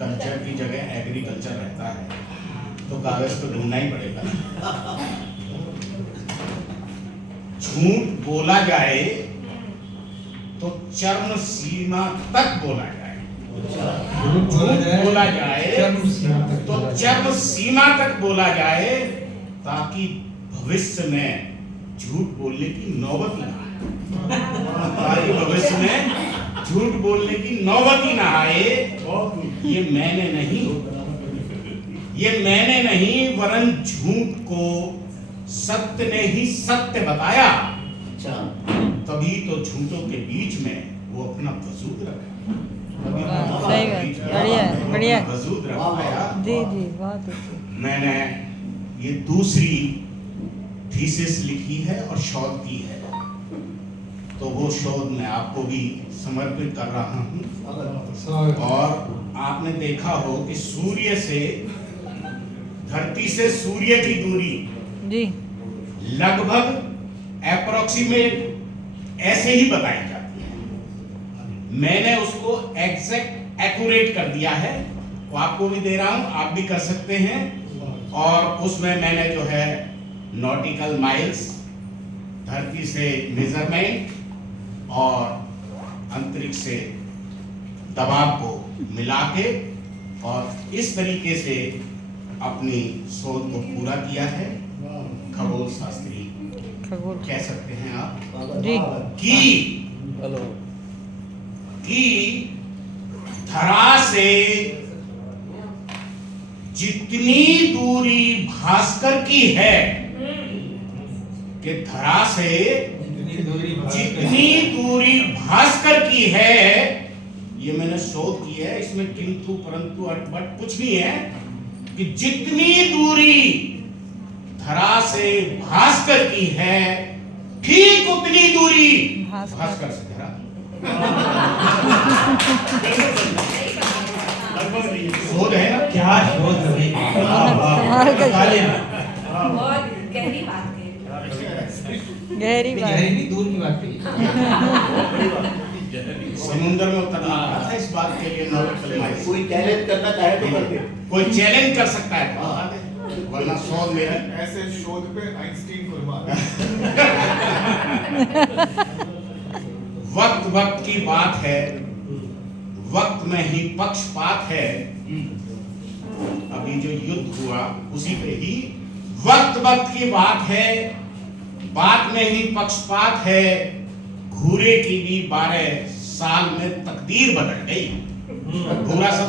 Culture की जगह agriculture रहता है, तो कागज तो ढूंढना ही पड़ेगा। झूठ बोला जाए तो चरम सीमा तक बोला जाए, झूठ बोला जाए तो चरम सीमा तक बोला जाए, ताकि भविष्य में झूठ बोलने की नौबत ना आए, ताकि भविष्य में झूठ बोलने की नौबत ही ना आए। ये मैंने नहीं वरन झूठ को सत्य ने ही सत्य बताया, तभी तो झूठों के बीच में वो अपना वजूद रखा। बढ़िया वजूद रखाया। जी जी बहुत अच्छी। मैंने ये दूसरी थीसिस लिखी है और शोध की है, तो वो शोध मैं आपको भी समर्पित कर रहा हूँ। और आपने देखा हो कि सूर्य से, धरती से सूर्य की दूरी जी लगभग अप्रोक्सीमेट ऐसे ही बताई जाती है। मैंने उसको एग्जैक्ट एक्यूरेट कर दिया है, वो आपको भी दे रहा हूं, आप भी कर सकते हैं। और उसमें मैंने जो है नॉटिकल माइल्स, धरती से मेजरमेंट और अंतरिक्ष से दबाव को मिला के और इस तरीके से अपनी शोध को पूरा किया है। खगोल शास्त्री खगोल कह सकते हैं आप जी कि धरा से जितनी दूरी भास्कर की है, कि धरा से जितनी दूरी भास्कर की है, ये मैंने शोध की है, इसमें किंतु परंतु बट कुछ नहीं है, कि जितनी दूरी धरा से भास्कर की है, ठीक उतनी दूरी भास्कर से धरा। शोध है ना, क्या शोध है, बहुत गहरी बात है, गहरी बात नहीं दूर की बात कही। समुद्र में उतरना था इस बात के लिए नॉटिकल माइल्स। कोई चैलेंज करना चाहे तो कर दे, कोई चैलेंज कर सकता है तो बता दे, वरना शोध मेरा ऐसे शोध पे आइंस्टीन को मार। वक्त वक्त की बात है, वक्त में ही पक्षपात है। अभी जो युद्ध हुआ उसी पे ही वक्त वक्त की बात है, बात में ही पक्षपात है। घूरे की भी 12 साल में तकदीर बदल गई। घूरा सब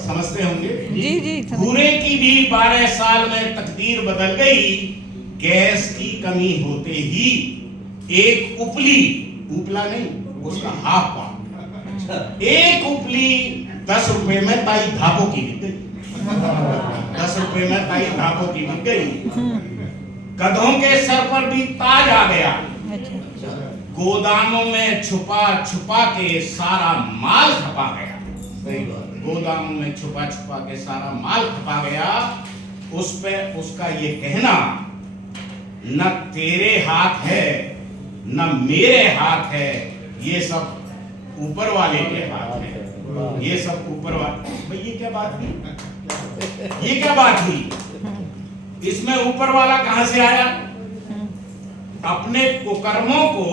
समझते होंगे जी जी घूरे की भी 12 साल में तकदीर बदल गई। गैस की कमी होते ही एक उपला नहीं, उसका हाफ पाव, एक उपली 10 रुपए में ताई धापो की बिक गई। 10 रुपए में ताई धापो की बिक गई। गधों के सर पर भी ताज आ गया। गोदामों में छुपा छुपा के सारा माल खपा गया। गोदामों में छुपा छुपा के सारा माल खपा गया। उस पे उसका ये कहना, न तेरे हाथ है न मेरे हाथ है, ये सब ऊपर वाले के हाथ है, ये सब ऊपर वाले। भाई ये क्या बात हुई, ये क्या बात हुई? इसमें ऊपर वाला कहां से आया? अपने कुकर्मों को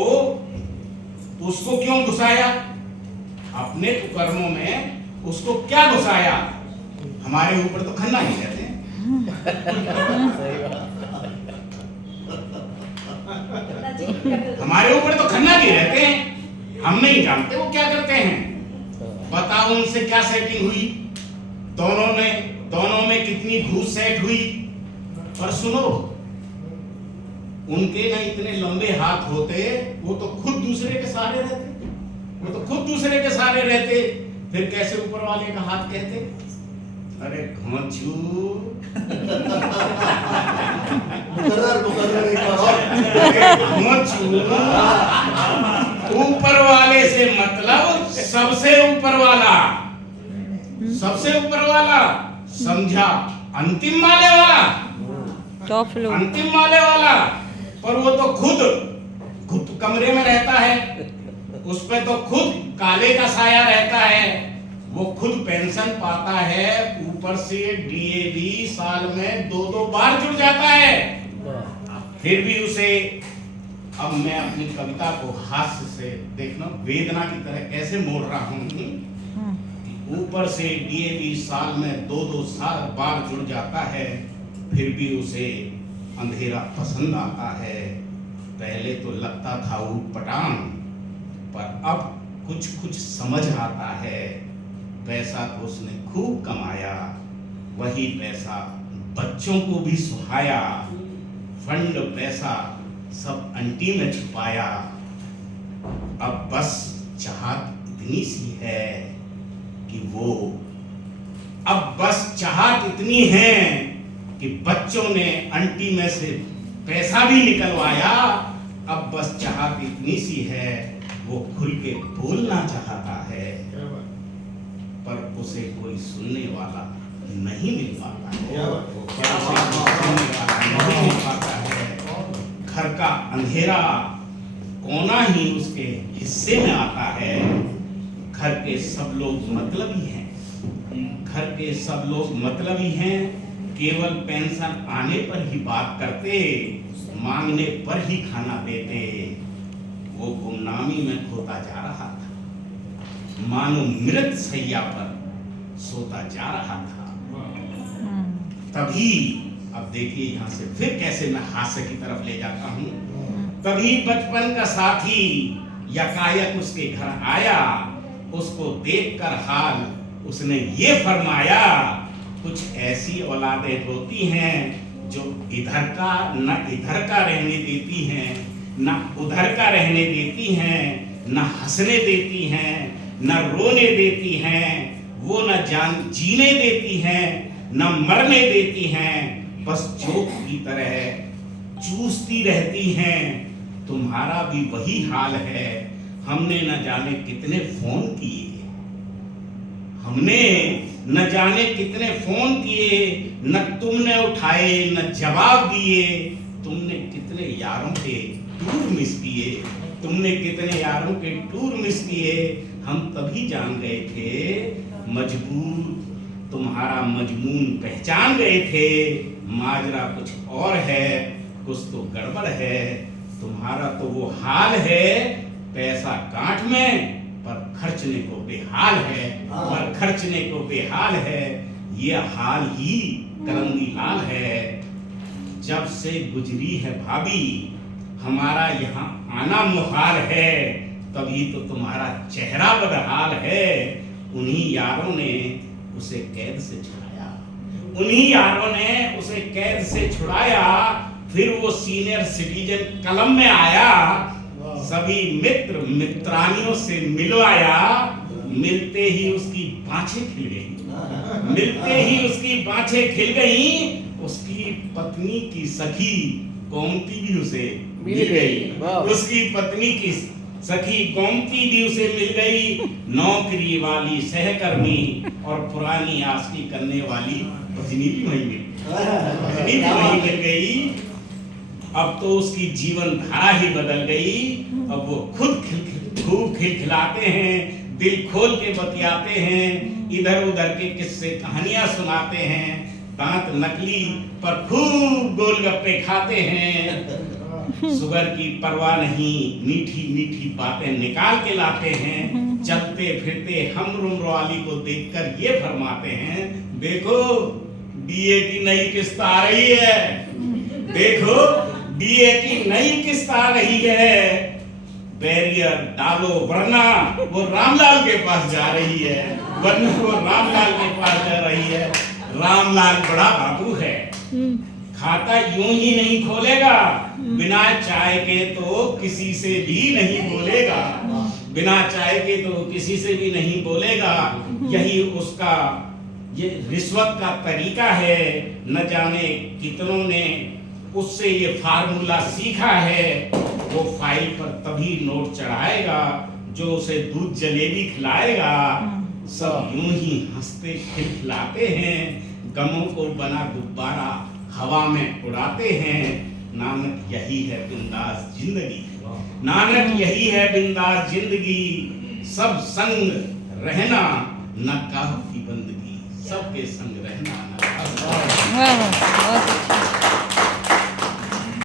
उसको क्यों घुसाया? अपने कुकर्मों में उसको क्या घुसाया? हमारे ऊपर तो खन्ना ही रहते हैं। हमारे ऊपर तो खन्ना जी रहते हैं, हम नहीं जानते वो क्या करते हैं। बताओ उनसे क्या सेटिंग हुई, दोनों में कितनी घूस सेट हुई। और सुनो, उनके ना इतने लंबे हाथ होते, वो तो खुद दूसरे के सहारे रहते, फिर कैसे ऊपर वाले का हाथ कहते? अरे घोंचू ऊपर वाले से मतलब सबसे ऊपर वाला समझा, अंतिम वाले वाला, अंतिम वाले वाला। पर वो तो खुद कमरे में रहता है, उस पे तो खुद काले का साया रहता है। वो खुद पेंशन पाता है, ऊपर से डीएडी साल में 2-2 बार जुड़ जाता है, फिर भी उसे, अब मैं अपनी कविता को हास्य से देखना वेदना की तरह कैसे मोड़ रहा हूँ। ऊपर से डीएडी साल में 2-2 बार जुड़ जाता है, फिर भी उसे अंधेरा पसंद आता है। पहले तो लगता था ऊटपटांग, पर अब कुछ समझ आता है। पैसा तो उसने खूब कमाया, वही पैसा बच्चों को भी सुहाया। फंड पैसा सब अंटी में छुपाया। अब बस चाहत इतनी सी है कि वो, अब बस चाहत इतनी है कि बच्चों ने अंटी में से पैसा भी निकलवाया। अब बस चाहत इतनी सी है, वो खुल के बोलना चाहता है, पर उसे कोई सुनने वाला नहीं मिल पाता है। घर का अंधेरा कोना ही उसके हिस्से में आता है। घर के सब लोग मतलबी हैं, घर के सब लोग मतलबी हैं। केवल पेंशन आने पर ही बात करते, मांगने पर ही खाना देते। वो गुमनामी में खोता जा रहा था, मानो मृत सैया पर सोता जा रहा था। तभी, अब देखिए यहाँ से फिर कैसे मैं हास्य की तरफ ले जाता हूँ। तभी बचपन का साथी यकायक उसके घर आया। उसको देखकर हाल उसने ये फरमाया, कुछ ऐसी औलादें होती हैं जो इधर का न इधर का रहने देती हैं, न उधर का रहने देती हैं, न हंसने देती हैं, न रोने देती हैं। वो न जान जीने देती हैं, न मरने देती हैं, बस जोक की तरह चूसती रहती हैं। तुम्हारा भी वही हाल है। हमने न जाने कितने फोन किए, हमने न जाने कितने फोन किए, न तुमने उठाए न जवाब दिए। तुमने कितने यारों के टूर मिस किए, तुमने कितने यारों के टूर मिस किए। हम तभी जान गए थे मजबूर, तुम्हारा मजमून पहचान गए थे। माजरा कुछ और है, कुछ तो गड़बड़ है। तुम्हारा तो वो हाल है, पैसा गांठ में पर खर्चने को बेहाल है, पर खर्चने को बेहाल है। ये हाल ही करंदी लाल है। जब से गुजरी है भाभी, हमारा यहाँ आना मुहाल है। तभी तो तुम्हारा चेहरा बदहाल है। उन्हीं यारों ने उसे कैद से छुड़ाया, उन्हीं यारों ने उसे कैद से छुड़ाया। फिर वो सीनियर सिटीजन कलम में आया, सभी मित्र मित्रानियों से मिलवाया। मिलते ही उसकी बाँछें खिल गई, मिलते ही उसकी बाँछें खिल गई। उसकी पत्नी की सखी गोमती भी उसे मिल गई, उसकी पत्नी की सखी गोमती भी उसे मिल गई। नौकरी वाली सहकर्मी और पुरानी आस्ती करने वाली भजनी भी वहीं मिल गई। अब तो उसकी जीवन धारा ही बदल गई। अब वो खुद खूब खिलखिलाते हैं, दिल खोल के बतियाते हैं, इधर उधर के किस्से कहानियां सुनाते हैं। दांत नकली पर खूब गोलगप्पे खाते हैं। शुगर की परवाह नहीं, मीठी मीठी बातें निकाल के लाते हैं। चलते फिरते हम रुमरवाली को देखकर ये फरमाते हैं, देखो डीए की नई किस्त आ रही है, देखो डीए की नई किस्त आ रही है। बैरियर डालो वरना वो रामलाल के पास जा रही है, वरना वो रामलाल के पास जा रही है। रामलाल बड़ा बाबू है, खाता यूं ही नहीं खोलेगा, बिना चाय के तो किसी से भी नहीं बोलेगा, बिना चाय के तो किसी से भी नहीं बोलेगा। यही उसका ये रिश्वत का तरीका है। न जाने कितनों ने उससे ये फार्मूला सीखा है। वो फाइल पर तभी नोट चढ़ाएगा जो उसे दूध जलेबी खिलाएगा। सब यूं ही हंसते खिलखिलाते हैं, गमों को बना गुब्बारा हवा में उड़ाते हैं। नानक यही है बिंदास जिंदगी, नानक यही है बिंदास जिंदगी। सब संग रहना न काफी बंदगी सबके संग रहना न वाह वाह